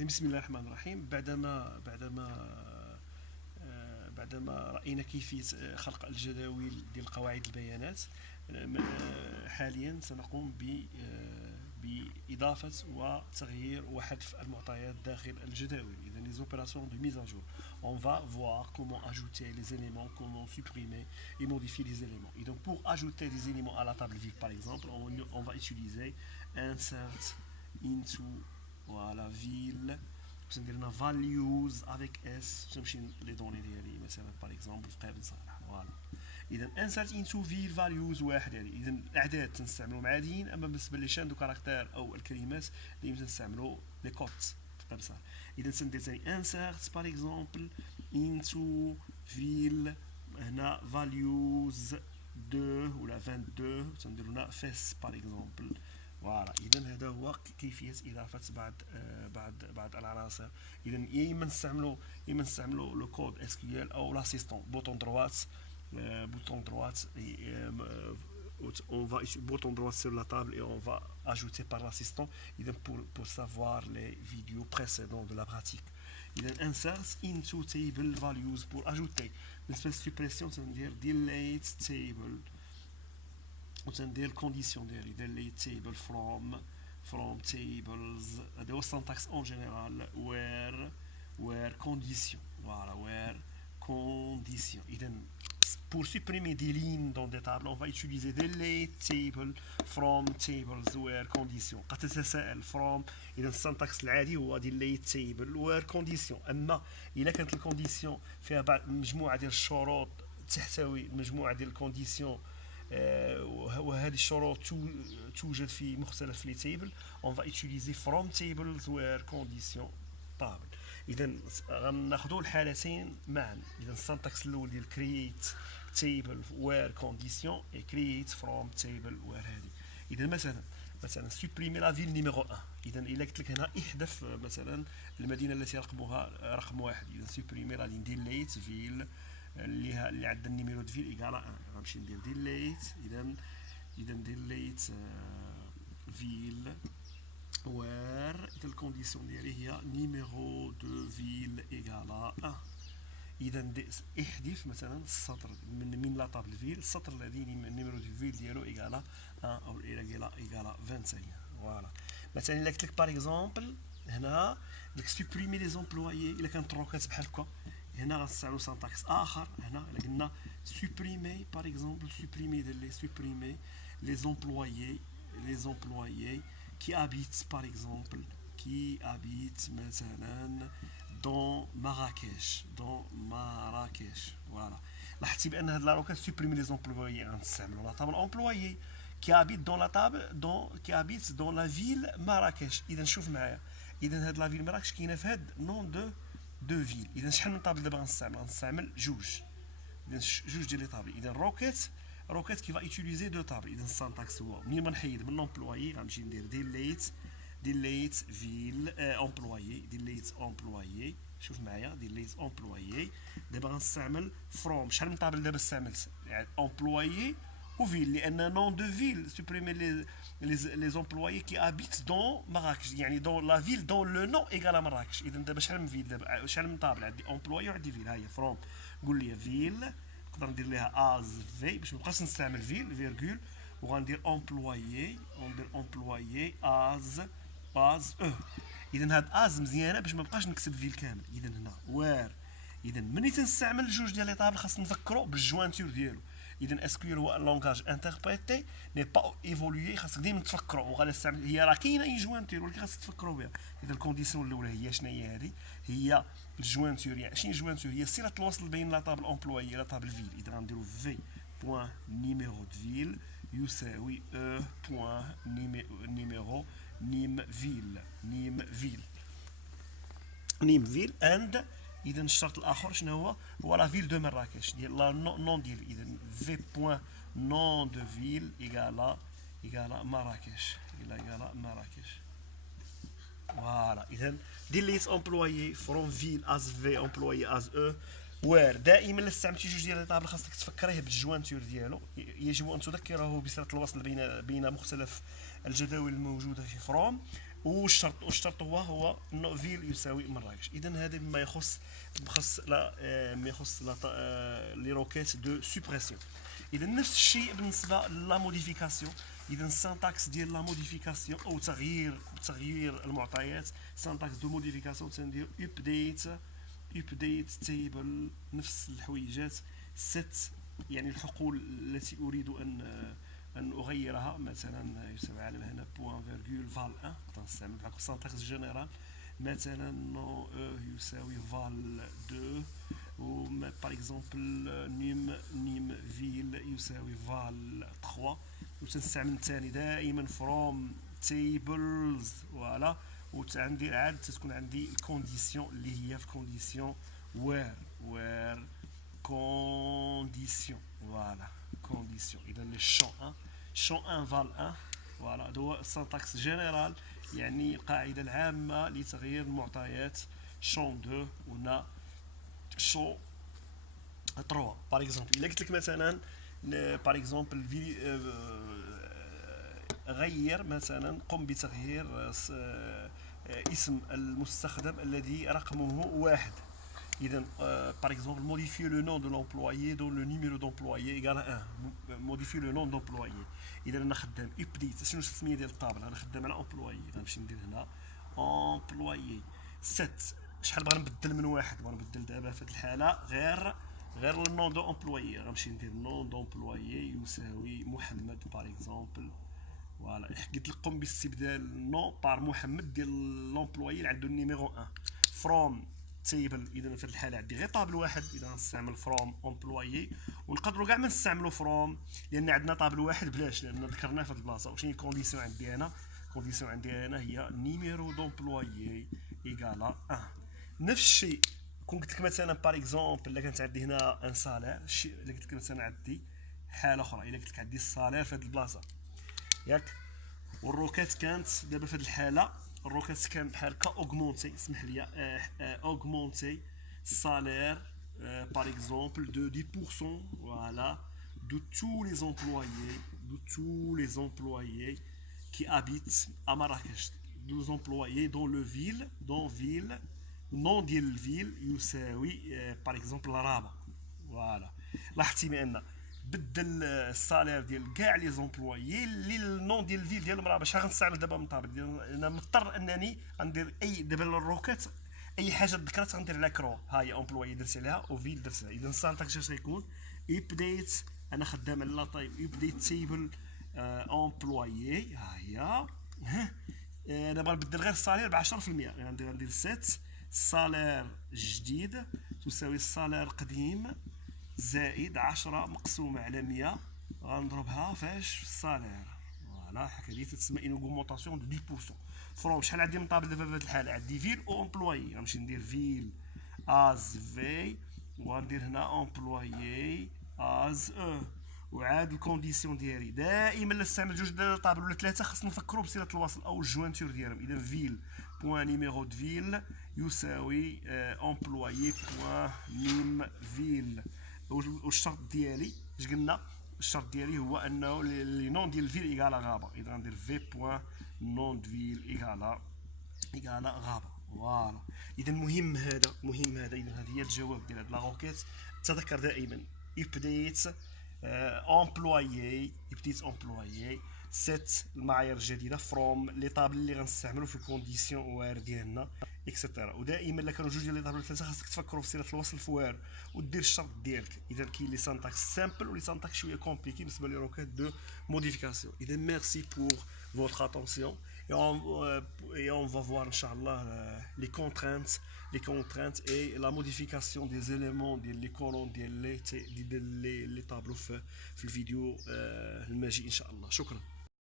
إذا بسم الله الرحمن الرحيم. بعدما رأينا كيفية خلق الجداول ديال قواعد البيانات، حاليا سنقوم بإضافة وتغيير وحذف المعطيات داخل الجداول. إذا les opérations de mise à jour. On va voir comment ajouter les éléments, comment supprimer et modifier les éléments. Et donc pour ajouter des éléments à la table vide par exemple, on va utiliser insert into voilà ville. ندير values avec s باش نمشي لي دوني ديالي مثلا باغ اكزومبل في قابل صالح. فوالا اذا insert into field values واحد هذه. اذا الاعداد تنستعملوا عاديين، اما بالنسبه لي شان دو كاركتير او الكلمات اللي تنستعملوا لي كوت في قابل صالح. اذا تندير ثاني insert باغ اكزومبل into field هنا values 2 ولا 22 تنديروا هنا fes باغ اكزومبل. فوالا اذا هذا هو كيفيه اضافه بعض العناصر. اذا يا اما نستعملوا لو كود اس كيو ال او لاسيستون بوتون droit on va bouton droit sur la table et on va ajouter par l'assistant. Pour savoir les vidéos précédentes de la pratique. Insert into table values pour ajouter. Une suppression, c'est-à-dire delete table. وتندير الكونديسيون ديالي delete table from tables. هذا هو السنتاكس اون جينيرال where condition. Voilà, where condition. اذا pour supprimer des lignes dans des tables on va utiliser delete table from tables where condition. قد تتساءل from. اذا السنتاكس العادي هو delete table where condition. اما اذا كانت الكونديسيون فيها مجموعه ديال الشروط تحتوي مجموعه ديال الكونديسيون وهذه الشروط توجد في مختلف لي تيبل on va utiliser from tables where condition table. اذا غناخذوا الحالتين معا. اذا السنتاكس الاول ديال create table where condition et create from table where هذه. اذا مثلا supprimer la ville numéro 1. اذا الا قلت لك هنا احذف مثلا المدينه التي رقم 1. اذا supprimer la ligne delete ville اللي عندنا النيميرو دو فيل ايكال 1. غنمشي ندير ديليت. اذا ديليت فيل وير. اذا الكونديسيون ديالي هي نيميرو دو فيل ايكال 1. اذا احذف مثلا السطر من لا طابل فيل، السطر الذي نيميرو دو فيل ديالو ايكال 1 او ايكال 25. فوالا مثلا الا قلت لك باغ اكزومبل هنا ديك سوبريمي لي زومبلويي. الا كانت الروكات بحال هكا هنا غنستعملوا سانتاكس اخر. هنا الا قلنا supprimer par exemple supprimer les employés qui habitent par exemple مثلا dans Marrakech. voilà لاحظتي بان هاد لا روكات supprimer les employés غنستعملوا لا طابل employé qui habite dans la table qui habite dans la ville Marrakech. اذا شوف معايا، اذا هاد لا فيل مراكش كاينه في هاد نون دو فيل. اذا شحال من طابل دابا غنستعمل جوج. اذا جوج ديال لي طابل. اذا روكيت كي فا يوتيليزي دو طابل. اذا السانتاكس هو منين ما نحيد من لومبلويي غنمشي ندير ديليت فيل امبلويي. شوف معايا ديليت امبلويي. دابا غنستعمل فروم. شحال من طابل دابا استعملت يعني امبلويي وفيل لان نون دو فيل supprimer les employés qui habitent dans Marrakech يعني dans la ville dont le nom égale à Marrakech. اذا دابا شحال من فيل دابا شحال من طابل عندي امبلويي وعندي فيل. ها هي فروم. قول لي فيل نقدر ندير ليها از في باش ما نبقاش نستعمل فيل فيرغول وغندير امبلويي از او. اذا هاد از مزيانه باش ما نبقاش نكتب فيل كامل. اذا هنا وير. اذا ملي تنستعمل جوج ديال لي طابل خاص نفكروا بالجوانتور ديالو. اذا اسكيول هو لونغاج انتربريتي ني با ايفولوي. خاصك ديما تفكروا وغنستعمل هي راه كاينه اي جوانتور ولكن خاصك تفكروا بها. اذا الكونديسيون الاولى هي شنو هي هذه؟ هي الجوانتور. يعني شنو الجوانتور؟ هي صله الوصل بين لا طابل امبلويي لا طابل فيل. اذا غنديروا في بوين نيميرو دو فيل يساوي او بوين نيميرو نيم فيل اند. اذا الشرط الاخر شنو هو لا فيل دو مراكش ديال لا نون ديال. اذا في بوين نون دو فيل ايكالا مراكش فوالا. اذا ديليت امبلويي فروم فيل از في امبلويي از او وير. دائما الا استعملتي جوج ديال الطابل خاصك تفكريه بالجوانتور ديالو. يجب ان تذكره بصله الوصل بين مختلف الجداول الموجوده في فروم. والشرط هو انه فيل يساوي مراكش. اذا هذا بما يخص لا ما يخص لي روكيت دو سوبريسيون. اذا نفس الشيء بالنسبه لا موديفيكاسيون. اذا السانتاكس ديال لا موديفيكاسيون او تغيير المعطيات، سانتاكس دو موديفيكاسيون تندير update تيبل، نفس الحويجات set، يعني الحقول التي اريد ان اغيرها، مثلا يسمى علم هنا بوان فيرغول فال 1 تنستعمل بحال السانتاكس جينيرال، مثلا نو يساوي فال 2، و باغ اكزومبل نيم فيل يساوي فال 3، وتنستعمل الثاني دائما فروم تيبلز فوالا. وعندي عاد تكون عندي الكونديسيون اللي هي في كونديسيون وير كونديسيون فوالا كونديسيون. اذا لي شون 1 فال 1 فوالا، هذا هو السانتاكس جينيرال، يعني القاعده العامه لتغيير المعطيات. شون 2 هنا شون 3 باغ اكزومبل. الا قلت لك مثلا باغ اكزومبل غير مثلا، قم بتغيير اسم المستخدم الذي رقمه 1. إذا par exemple modifier le nom de l'employé dont le numéro d'employé égale 1. modifier le nom d'employé. إذا أنا خدام update، شنو التسمية ديال الطابلة؟ أنا خدام على employé، غنمشي ندير هنا employé set. شحال بغا نبدل من واحد؟ بغا نبدل دابا في هذه الحالة غير le nom de employé، غنمشي ندير nom d'employé يساوي محمد par exemple. فوالا قلت لك قم باستبدال نو بار محمد ديال لومبلويي اللي عنده النيميرو 1 فروم تيبل. اذا في الحاله عندي غير طابل واحد، اذا نستعمل فروم امبلويي. ونقدروا كاع ما نستعملوا فروم لان عندنا طابل واحد بلاش، لان ذكرناه في هذه البلاصه. وشنو الكونديسيون عندي انا؟ الكونديسيون عندي انا هي نيميرو دومبلويي ايكالا 1. نفس الشيء كون قلت لك مثلا باغ اكزومبل الا كانت عندي هنا ان سالير، الا قلت لك مثلا عندي حاله اخرى، الا قلت لك عندي السالير في هذه البلاصه ياك، والروكات كانت دابا في هذه الحاله الروكات كانت بحال هكا اوغمونتي، اسمح لي اوغمونتي السالير باغ اكزومبل دو 10% فوالا de tous les employés qui habitent à Marrakech. Deux employés dans le ville nom ديال الفيل يساوي باغ اكزومبل رابع فوالا. لاحظتي بان بدل السالير ديال كاع لي زومبلويي اللي النون ديال الفيل ديالهم راه باش غنستعمل دابا من طابل. انا مضطر انني غندير اي دابا الروكات اي حاجه ذكرت غندير عليها كرو. ها هي امبلويي درت عليها وفيل درت عليها. اذا السانتاكس اش غيكون؟ ابديت، انا خدام على لا تايب ابديت تيبل امبلويي. ها هي انا بغا نبدل غير السالير ب 10%، غندير سيت السالير جديد تساوي السالير قديم زائد 10 مقسومة على 100 غنضربها فاش في السالير فوالا. هذه تتسمى اون اوغمونطاسيون دو 10%. فروم شحال عندي من طابل دابا في هذه الحالة؟ عندي فيل او امبلويي، غنمشي ندير فيل از في وغندير هنا امبلويي از او. وعاد الكونديسيون ديالي دائما لا نستعمل جوج ديال الطابل ولا ثلاثه خاصنا نفكروا بصله الوصل او الجوانتور ديالهم. اذا فيل بوان نيميرو دو فيل يساوي امبلويي بوان نيم فيل. والشرط ديالي اش قلنا؟ الشرط ديالي هو انه لي نون ديال الفيل ايكالا غابه. اذا غندير في بوان نون دو فيل ايكالا غابه فوالا. اذا مهم هذا اذا هذه هي الجواب ديال هاد لا روكيت. تذكر دائما ابديت امبلويي سيت المعايير الجديده فروم لي طابل اللي غنستعملوا في الكونديسيون وير ديالنا اكسيتيرا. ودائما الا كانوا جوج ديال لي طابل ثلاثه خاصك تفكروا في صله الوصل في وير ودير الشرط ديالك. اذا كاين لي سانتاكس سامبل ولي سانتاكس شويه كومبليكي بالنسبه لي روكيت دو موديفيكاسيون. اذا ميرسي بور votre attention et on va voir Inch'Allah les contraintes et la modification des éléments des colonnes des tableaux في الفيديو الماجي إن شاء الله. شكرا.